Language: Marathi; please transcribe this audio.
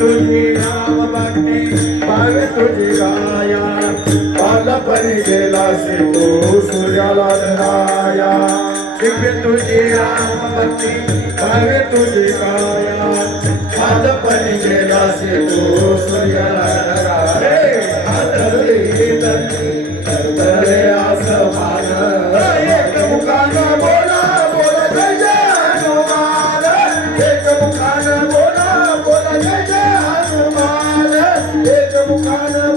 तुझी राम भक्ती पावे तुझी गाया बालपणी गेलास तू सूर्याला धराया दिव्य तुझी राम भक्ती पावे तुझी गाया बालपणी गेलास तू सूर्याला धराया धरले आसमान एक मुखानं बोला बोला जय जय हनुमान एक मुखानं बोला बोला जय जय हनुमान एक मुखानं